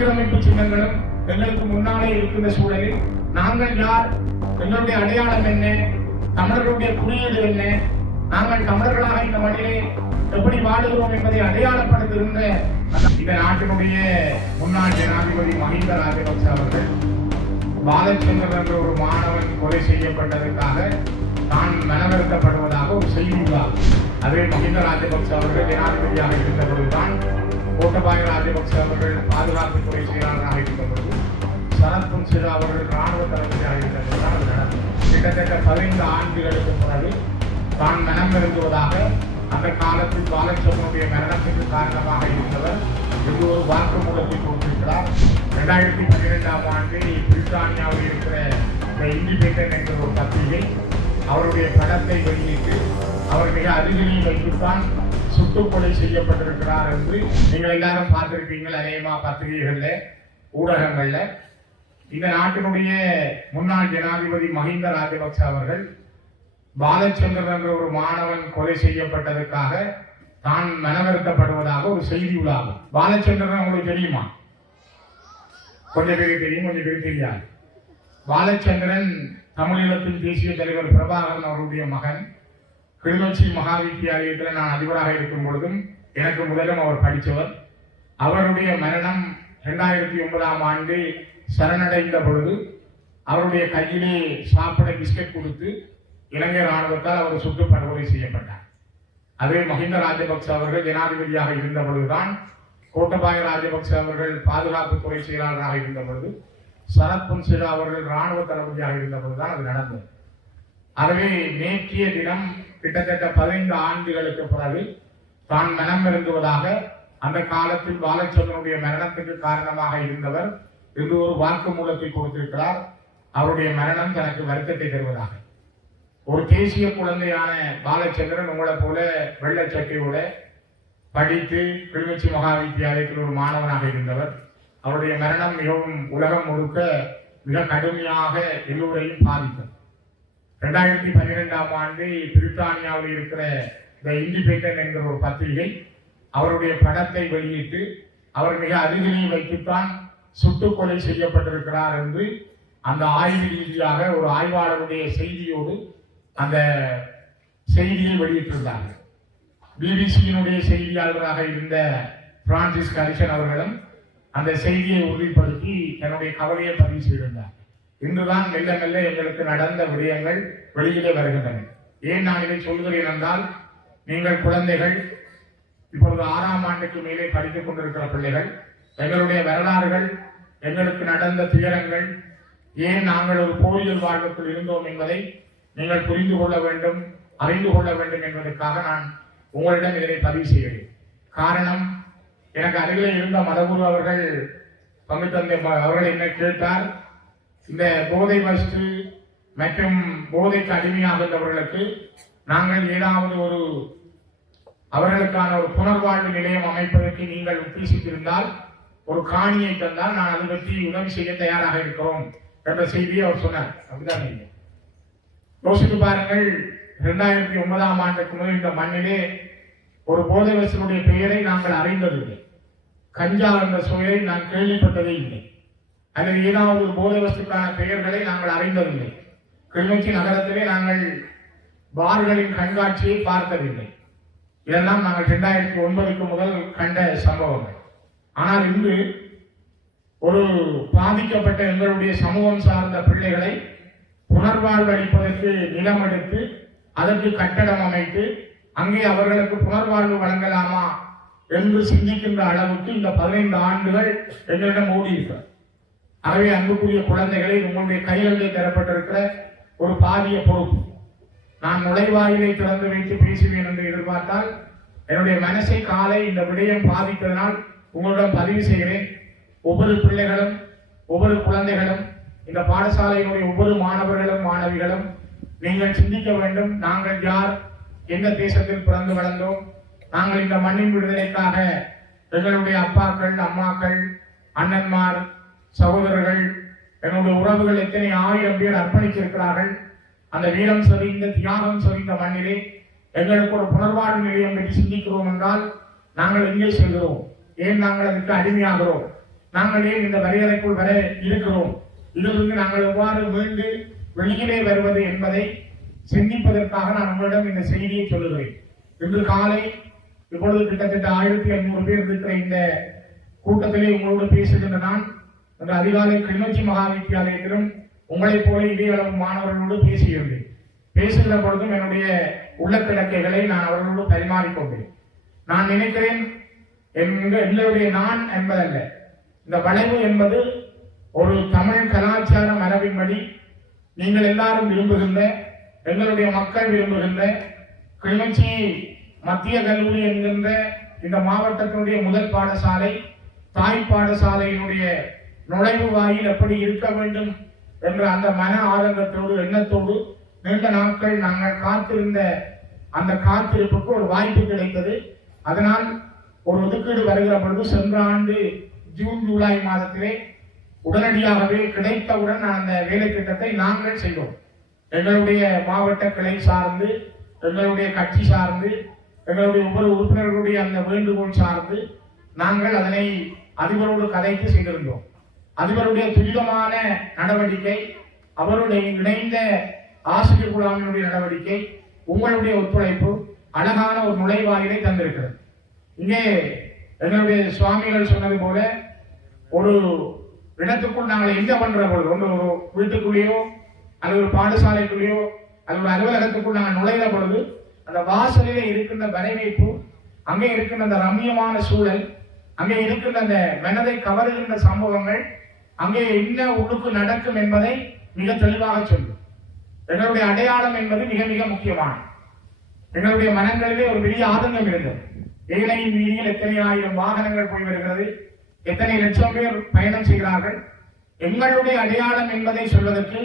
ஆக்கிரமிப்பு சின்னங்களும் எங்களுக்கு முன்னாலே இருக்கின்ற சூழலில் நாங்கள் யார், எங்களுடைய அடையாளம் என்ன, தமிழர்களுடைய குறியீடு என்ன, நாங்கள் தமிழர்களாக இந்த மண்ணிலே எப்படி வாழுகிறோம் என்பதை அடையாளப்படுத்துகின்ற இந்த நாட்டினுடைய முன்னாள் ஜனாதிபதி மஹிந்த ராஜபக்ச அவர்கள் பாலச்சந்திரன் என்ற ஒரு மாணவன் கொலை செய்யப்பட்டதற்காக தான் மனவருத்தப்படுவதாக ஒரு செய்தி உள்ளாகும். அதே மஹிந்த ராஜபக்ச அவர்கள் ஜனாதிபதியாக இருந்தபொழுதுதான் கோட்டபாய ராஜபக்ச அவர்கள் பாதுகாப்புத்துறை செயலாளராக இருந்தபொழுது சரத் பொன்சேகா அவர்கள் இராணுவ தளபதியாக இருந்தபொழுதுதான் அது நடந்தது. கிட்டத்தட்ட 15 ஆண்டுகளுக்கு பிறகு தான் மனம் விரும்புவதாக அந்த காலத்தில் பாலச்சந்திரனுடைய மரணத்திற்கு காரணமாக இருந்தவர் இது ஒரு வாக்குமூலத்தை கொடுத்திருக்கிறார். 2012ஆம் ஆண்டு பிரித்தானியாவில் இருக்கிற இண்டிபெண்டன்ட் என்ற ஒரு பத்திரிகை அவருடைய படத்தை வெளியிட்டு அவர் மிக அருகில் வைத்துத்தான் சுட்டுக்கொலை செய்யப்பட்டிருக்கிறார் என்று நீங்கள் எல்லாரும் பார்த்திருப்பீங்கள். அநேகமா பத்திரிகைகள்ல ஊடகங்கள்ல இந்த நாட்டினுடைய முன்னாள் ஜனாதிபதி மஹிந்த ராஜபக்ச அவர்கள் பாலச்சந்திரன் என்ற ஒரு மாணவன் கொலை செய்யப்பட்டதற்காக தான் மனவருத்தப்படுவதாக ஒரு செய்தி உள்ளாகும். பாலச்சந்திரன் உங்களுக்கு தெரியுமா? கொஞ்சம் பேருக்கு தெரியும், கொஞ்சம் பேருக்கு தெரியாது. பாலச்சந்திரன் தமிழீழத்தின் தேசிய தலைவர் பிரபாகரன் அவருடைய மகன். கிளிநொச்சி மகாவித்தியாலயத்தில் நான் அதிபராக இருக்கும் பொழுதும் எனக்கு முதலும் அவர் படித்தவர். அவருடைய மரணம் 2009ஆம் ஆண்டு சரணடைந்த பொழுது அவருடைய கையிலே சாப்பிட பிஸ்கட் கொடுத்து இலங்கை ராணுவத்தால் அவர் சுட்டு படுகொலை செய்யப்பட்டார். அதே மஹிந்த ராஜபக்ச அவர்கள் ஜனாதிபதியாக இருந்த பொழுதுதான் கோட்டபாய ராஜபக்ச அவர்கள் பாதுகாப்புத்துறை செயலாளராக இருந்த பொழுது சரத் பொன்சேகா அவர்கள் இராணுவ தளபதியாக இருந்த பொழுதுதான் அது நடந்தது. ஆகவே நேற்றைய தினம் கிட்டத்தட்ட 15 ஆண்டுகளுக்கு பிறகு தான் மனம் விரும்புவதாக அந்த காலத்தில் பாலச்சந்திரனுடைய மரணத்துக்கு காரணமாக இருந்தவர் இது ஒரு வாக்குமூலத்தை கொடுத்திருக்கிறார். அவருடைய மரணம் தனக்கு வருத்தத்தை தருவதாக. ஒரு தேசிய குழந்தையான பாலச்சந்திரன் உங்களை போல வெள்ளச்சட்டையோட படித்து கிளிநொச்சி மகாவித்தியாலயத்தில் ஒரு மாணவனாக இருந்தவர். அவருடைய மரணம் மிகவும் உலகம் முழுக்க மிக கடுமையாக எல்லோரையும் பாதித்தது. 2012ஆம் ஆண்டு பிரித்தானியாவில் இருக்கிற த இண்டிபெண்டன்ட் என்கிற ஒரு பத்திரிகை அவருடைய படத்தை வெளியிட்டு அவர் மிக அருகில் வைத்துத்தான் சுட்டுக்கொலை செய்யப்பட்டிருக்கிறார் என்று அந்த ஆய்வு ரீதியாக ஒரு ஆய்வாளருடைய செய்தியோடு அந்த செய்தியை வெளியிட்டிருந்தார்கள். பிபிசியினுடைய செய்தியாளராக இருந்த பிரான்சிஸ் கரிசன் அவர்களும் அந்த செய்தியை உறுதிப்படுத்தி தன்னுடைய கவலையை பதிவு செய்திருந்தார். இன்றுதான் மெல்ல மெல்ல எங்களுக்கு நடந்த விடயங்கள் வெளியிலே வருகின்றன. ஏன் நான் இதை சொல்கிறேன் என்றால், நீங்கள் குழந்தைகள் இப்பொழுது 6ஆம் ஆண்டுக்கு மேலே படித்துக் கொண்டிருக்கிற பிள்ளைகள், எங்களுடைய வரலாறுகள், எங்களுக்கு நடந்த துயரங்கள், ஏன் நாங்கள் ஒரு போரியல் வாழ்வுக்குள் இருந்தோம் என்பதை நீங்கள் புரிந்து கொள்ள வேண்டும், அறிந்து கொள்ள வேண்டும் என்பதற்காக நான் உங்களிடம் இதனை பதிவு செய்கிறேன். காரணம், எனக்கு அருகிலே இருந்த மதகுரு அவர்கள் பங்கு தந்தை அவர்கள் என்ன கேட்டார், இந்த போதை வஸ்து மற்றும் போதைக்கு அடிமையாகின்றவர்களுக்கு நாங்கள் ஏதாவது ஒரு அவர்களுக்கான ஒரு புனர்வாழ்வு நிலையம் அமைப்பதற்கு நீங்கள் உத்தேசித்திருந்தால் ஒரு காணியை தந்தால் நான் அதை பற்றி உதவி செய்ய தயாராக இருக்கிறோம் என்ற செய்தியை அவர் சொன்னார். அப்படிதான் நீங்க யோசித்து பாருங்கள். 2009ஆம் ஆண்டுக்கு முதல் இந்த மண்ணிலே ஒரு போதை வஸ்துடைய பெயரை நாங்கள் அறிந்ததில்லை. கஞ்சா என்ற சொல்லை நான் கேள்விப்பட்டதே இல்லை. அல்லது ஏதாவது ஒரு போதை வஸ்துக்கான பெயர்களை நாங்கள் அறிந்ததில்லை. கிளிநொச்சி நகரத்திலே நாங்கள் பார்களின் கண்காட்சியை பார்த்ததில்லை. இதெல்லாம் நாங்கள் 2009க்கு முதல் கண்ட சம்பவங்கள். ஆனால் இன்று ஒரு பாதிக்கப்பட்ட எங்களுடைய சமூகம் சார்ந்த பிள்ளைகளை புனர்வாழ்வு அளிப்பதற்கு நிலம் எடுத்து அதற்கு கட்டடம் அமைத்து அங்கே அவர்களுக்கு புனர்வாழ்வு வழங்கலாமா என்று சிந்திக்கின்ற அளவுக்கு இந்த 15 ஆண்டுகள் எங்களிடம் ஓடியிருக்கிறார். ஆகவே அன்புக்குரிய குழந்தைகளை உங்களுடைய கைகளிலே தரப்பட்டிருக்கிற ஒரு பாரிய பொறுப்பு. நான் நுழைவாயிலை திறந்து வைத்து பேசுவேன் என்று எதிர்பார்த்தால் என்னுடைய மனசை காலை இந்த விடயம் பாதித்ததனால் உங்களிடம் பதிவு செய்கிறேன். ஒவ்வொரு பிள்ளைகளும், ஒவ்வொரு குழந்தைகளும், இந்த பாடசாலையினுடைய ஒவ்வொரு மாணவர்களும் மாணவிகளும் நீங்கள் சிந்திக்க வேண்டும். நாங்கள் யார், எந்த தேசத்தில் பிறந்து வளர்ந்தோம், நாங்கள் இந்த மண்ணின் விடுதலைக்காக எங்களுடைய அப்பாக்கள், அம்மாக்கள், அண்ணன்மார், சகோதரர்கள், என்னுடைய உறவுகள் எத்தனை 1000 பேர் அர்ப்பணித்திருக்கிறார்கள். அந்த வீரம் சொரிந்த தியாகம் சொரிந்த மண்ணிலே எங்களுக்கு ஒரு புனர்வாழ்வு நிலையம் என்று சிந்திக்கிறோம் என்றால் நாங்கள் எங்கே செல்கிறோம், ஏன் நாங்கள் அதுக்கு அடிமையாகிறோம் நாங்கள் ஏன் இந்த வரையறைக்குள் வர இருக்கிறோம், இதிலிருந்து நாங்கள் எவ்வாறு மீண்டு வெளியிலே வருவது என்பதை சிந்திப்பதற்காக நான் உங்களிடம் இந்த செய்தியை சொல்லுகிறேன். இன்று காலை இப்பொழுது கிட்டத்தட்ட 1500 பேர் இருக்கிற இந்த கூட்டத்திலே உங்களோடு பேசுகின்ற நான் இந்த அதிகாலை கிளிநொச்சி மகா வித்தியாலயத்திலும் உங்களைப் போல இதே அளவு மாணவர்களோடு பேசுகின்றேன். பேசுகிற பொழுதும் என்னுடைய உள்ளக்கிழக்கைகளை நான் அவர்களோடு பரிமாறிக்கொண்டேன். நான் நினைக்கிறேன், எங்களுடைய நான் என்பதல்ல, இந்த வளைவு என்பது ஒரு தமிழ் கலாச்சார மரபின்படி நீங்கள் எல்லாரும் விரும்புகின்ற, எங்களுடைய மக்கள் விரும்புகின்ற கிளிநொச்சி மத்திய கல்லூரி என்கின்ற இந்த மாவட்டத்தினுடைய முதல் பாடசாலை, தாய் பாடசாலையினுடைய நுழைவு வாயில் எப்படி இருக்க வேண்டும் என்ற அந்த மன ஆதங்கத்தோடு எண்ணத்தோடு நீண்ட நாட்கள் நாங்கள் காத்திருந்த அந்த காத்திருப்புக்கு ஒரு வாய்ப்பு கிடைத்தது. அதனால் ஒரு ஒதுக்கீடு வருகிற பொழுது சென்ற ஆண்டு ஜூன் ஜூலை மாதத்திலே உடனடியாகவே கிடைத்தவுடன் அந்த வேலை திட்டத்தை நாங்கள் செய்தோம். எங்களுடைய மாவட்ட கிளை சார்ந்து, எங்களுடைய கட்சி சார்ந்து, எங்களுடைய ஒவ்வொரு உறுப்பினர்களுடைய அந்த வேண்டுகோள் சார்ந்து நாங்கள் அதனை அதிபரோடு கதைத்து செய்திருந்தோம். அதிபருடைய துரிதமான நடவடிக்கை, அவருடைய இணைந்த ஆசிரியர் குழாமினுடைய நடவடிக்கை, உங்களுடைய ஒத்துழைப்பு அழகான ஒரு நுழைவாயிலை தந்திருக்கிறது. இங்கே எங்களுடைய சுவாமிகள் சொன்னது போல ஒரு இடத்துக்குள் நாங்கள் எங்க பண்ற பொழுது, ஒரு வீட்டுக்குள்ளேயோ அல்லது ஒரு பாடசாலைக்குள்ளேயோ அல்லது ஒரு அலுவலகத்துக்குள் நாங்கள் நுழைகிற பொழுது அந்த வாசலிலே இருக்கின்ற வரவேற்பு, அங்கே இருக்கின்ற அந்த ரம்மியமான சூழல், அங்கே இருக்கின்ற அந்த மனதை கவருகின்ற சம்பவங்கள், அங்கே என்ன உள்ளுக்கு நடக்கும் என்பதை மிக தெளிவாக சொல்லும். எங்களுடைய அடையாளம் என்பது மிக மிக முக்கியமானது. எங்களுடைய மனங்களிலே ஒரு பெரிய ஆதங்கம் இருந்தது. ஏழையின் வீதியில் எத்தனை ஆயிரம் வாகனங்கள் போய் வருகிறது, எத்தனை லட்சம் பேர் பயணம் செய்கிறார்கள். எங்களுடைய அடையாளம் என்பதை சொல்வதற்கு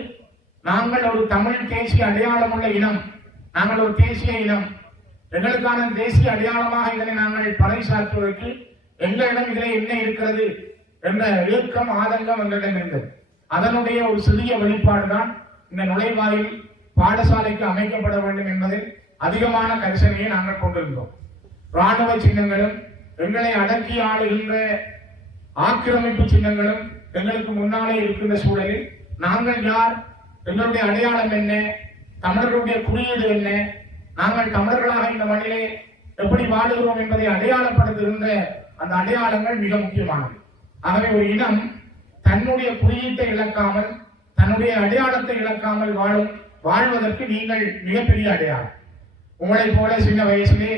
நாங்கள் ஒரு தமிழ் தேசிய அடையாளம் உள்ள இனம், நாங்கள் ஒரு தேசிய இனம், எங்களுக்கான தேசிய அடையாளமாக இதனை நாங்கள் பறைசாற்றுவதற்கு எங்களிடம் இதில் என்ன இருக்கிறது என்ற இயக்கம், ஆதங்கம் எங்களிடம் இருந்தது. அதனுடைய ஒரு சிறிய வெளிப்பாடுதான் இந்த நுழைவாயில் பாடசாலைக்கு அமைக்கப்பட வேண்டும் என்பதில் அதிகமான கரிசனையை நாங்கள் கொண்டிருந்தோம். இராணுவ சின்னங்களும் எங்களை அடக்கி ஆளுகின்ற ஆக்கிரமிப்பு சின்னங்களும் எங்களுக்கு முன்னாலே இருக்கின்ற சூழலில் நாங்கள் யார், எங்களுடைய அடையாளம் என்ன, தமிழர்களுடைய குறியீடு என்ன, நாங்கள் தமிழர்களாக இந்த மண்ணிலே எப்படி வாழுகிறோம் என்பதை அடையாளப்படுத்துகின்ற அந்த அடையாளங்கள் மிக முக்கியமானது. ஆகவே ஒரு இனம் தன்னுடைய குறியீட்டை இழக்காமல், தன்னுடைய அடையாளத்தை இழக்காமல் வாழ்வதற்கு நீங்கள் மிகப்பெரிய அடையாளம். உங்களைப் போல சின்ன வயசிலே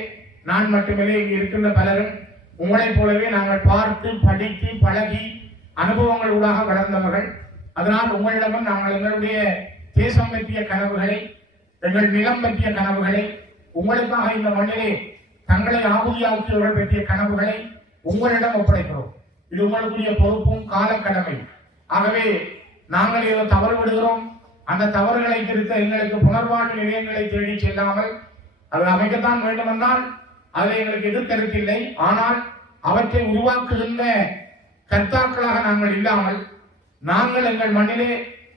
நான் மட்டுமில்லை, இங்கு இருக்கின்ற பலரும் உங்களைப் போலவே நாங்கள் பார்த்து படித்து பழகி அனுபவங்களூடாக வளர்ந்தவர்கள். அதனால் உங்களிடமும் நாங்கள் எங்களுடைய தேசம் பற்றிய கனவுகளை, எங்கள் நிலம் பற்றிய கனவுகளை, உங்களுக்காக இந்த மண்ணிலே தங்களை ஆகுதியாக்கியவர்கள் பற்றிய கனவுகளை உங்களிடம் ஒப்படைக்கிறோம். இது உங்களுக்குரிய பொறுப்பும் காலக்கடமை. ஆகவே நாங்கள் ஏதோ தவறு விடுகிறோம், அந்த தவறுகளை திருத்த எங்களுக்கு புனர்வாழ்வு நிலையங்களை தேடி செல்லாமல், அது அமைக்கத்தான் வேண்டுமென்றால் அதில் எங்களுக்கு எதிர்கருத்தில்லை. ஆனால் அவற்றை உருவாக்குகின்ற கர்த்தாக்களாக நாங்கள் இல்லாமல், நாங்கள் எங்கள் மண்ணிலே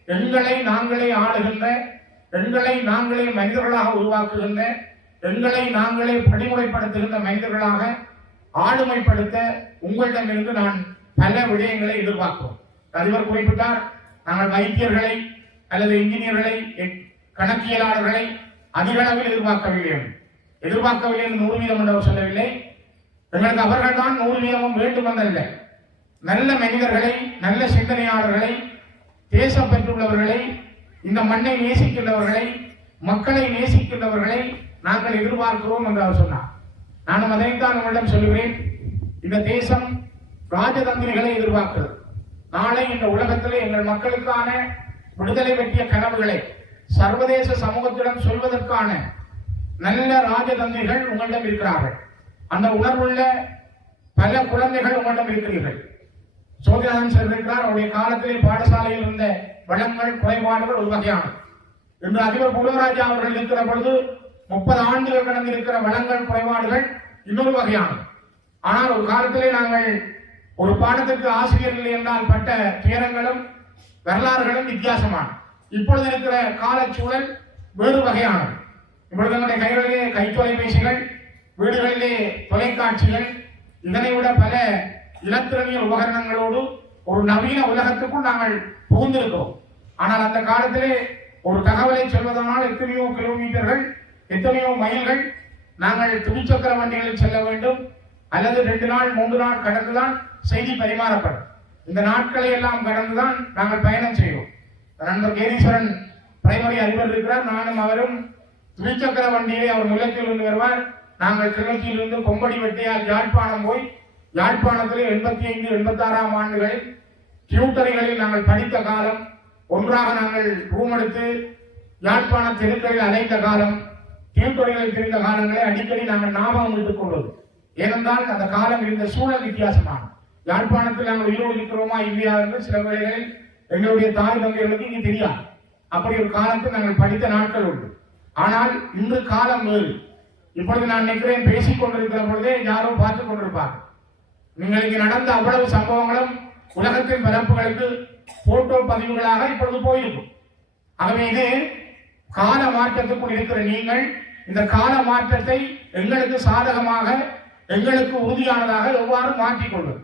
எங்களை நாங்களே ஆளுகின்ற, எங்களை நாங்களே மனிதர்களாக உருவாக்குகின்ற, எங்களை நாங்களே படிமுறைப்படுத்துகின்ற மனிதர்களாக ஆளுமைப்படுத்த உங்களிடமிருந்து நான் பல விடயங்களை எதிர்பார்க்கிறோம். அதிபர் குறிப்பிட்டார், நாங்கள் வைத்தியர்களை அல்லது இன்ஜினியர்களை, கணக்கியலாளர்களை அதிக அளவில் எதிர்பார்க்கவில்லை என்று 100% என்று சொல்லவில்லை. எங்களுக்கு அவர்கள் தான் 100% வேண்டும் என்றல்ல. நல்ல மனிதர்களை, நல்ல சிந்தனையாளர்களை, தேசம் பெற்றுள்ளவர்களை, இந்த மண்ணை நேசிக்கின்றவர்களை, மக்களை நேசிக்கின்றவர்களை நாங்கள் எதிர்பார்க்கிறோம் என்று அவர் சொன்னார். நானும் அதைத்தான் உங்களிடம் சொல்கிறேன். இந்த தேசம் ராஜதந்திரிகளை எதிர்பார்க்கிறது. நாளை இந்த உலகத்திலே எங்கள் மக்களுக்கான விடுதலை பற்றிய கனவுகளை சர்வதேச சமூகத்திடம் சொல்வதற்கான நல்ல ராஜதந்திரிகள் உங்களிடம் இருக்கிறார்கள். அந்த உணர்வுள்ள பல குழந்தைகள் உங்களிடம் இருக்கிறீர்கள். சோதிநாதன் சொல்லியிருக்கிறார், அவருடைய காலத்திலே பாடசாலையில் இருந்த வளங்கள், குறைபாடுகள் ஒரு வகையானது. இன்று அதிபர் புலராஜா அவர்கள் இருக்கிற பொழுது 30 ஆண்டுகள் கடந்து இருக்கிற வளங்கள், குறைபாடுகள் இன்னொரு வகையானது. ஆனால் ஒரு காலத்திலே நாங்கள் ஒரு பாடத்திற்கு ஆசிரியர் இல்லை என்றால் பட்ட துயரங்களும் வரலாறுகளும் வித்தியாசமான. இப்பொழுது இருக்கிற காலச்சூழல் வேறு வகையானது. இப்பொழுது நம்முடைய கைகளிலே கைத்தொலைபேசிகள், வீடுகளிலே தொலைக்காட்சிகள், இதனை விட பல இலத்திரனியல் உபகரணங்களோடு ஒரு நவீன உலகத்துக்குள் நாங்கள் புகுந்திருக்கிறோம். ஆனால் அந்த காலத்திலே ஒரு தகவலை சொல்வதனால் எத்தனையோ கிலோமீட்டர்கள், எத்தனையோ மைல்கள் நாங்கள் துணிச்சக்கர வண்டிகளில் செல்ல வேண்டும், அல்லது 2 நாள் 3 நாள் கடந்துதான் செய்தி பரிமாறப்படும். இந்த நாட்களை எல்லாம் கடந்துதான் நாங்கள் பயணம் செய்வோம். நண்பர் கேதீஸ்வரன் பிரைமரி அதிபர் இருக்கிறார், நானும் அவரும் துணிச்சக்கர வண்டியிலே அவர் முல்லத்திலிருந்து வருவார், நாங்கள் கிளர்ச்சியிலிருந்து கொம்படி வெட்டியால் யாழ்ப்பாணம் போய், யாழ்ப்பாணத்திலே 85, 86ஆம் ஆண்டுகளில் டியூட்டரிகளில் நாங்கள் படித்த காலம், ஒன்றாக நாங்கள் ரூம் எடுத்து யாழ்ப்பாண தெருக்களில் அலைந்த காலம், டியூட்டரிகளில் தெரிந்த காலங்களை அடிக்கடி நாங்கள் ஞாபகம் வைத்துக் கொள்வது. ஏனென்றால் அந்த காலம் இருந்த சூழல் வித்தியாசமான. யாழ்ப்பாணத்தில் நாங்கள் உயிரோடு இருக்கிறோமா இல்லையா என்று சில வேளைகளில் எங்களுடைய தாய் தந்தைகளுக்கு இங்கு தெரியாது. அப்படி ஒரு காலத்தில் நாங்கள் படித்த நாட்கள் உண்டு. ஆனால் இன்று காலம் வேறு. இப்பொழுது நான் நினைக்கிறேன், பேசிக் கொண்டிருக்கிற பொழுதே யாரோ பார்த்துக் கொண்டிருப்பார். நீங்கள் இங்கு நடந்த அவ்வளவு சம்பவங்களும் உலகத்தின் பரப்புகளுக்கு போட்டோ பதிவுகளாக இப்பொழுது போயிருக்கும். ஆகவே இது கால மாற்றத்துக்குள் இருக்கிற நீங்கள் இந்த கால மாற்றத்தை எங்களுக்கு சாதகமாக, எங்களுக்கு உறுதியானதாக எவ்வாறு மாற்றிக்கொள்வது?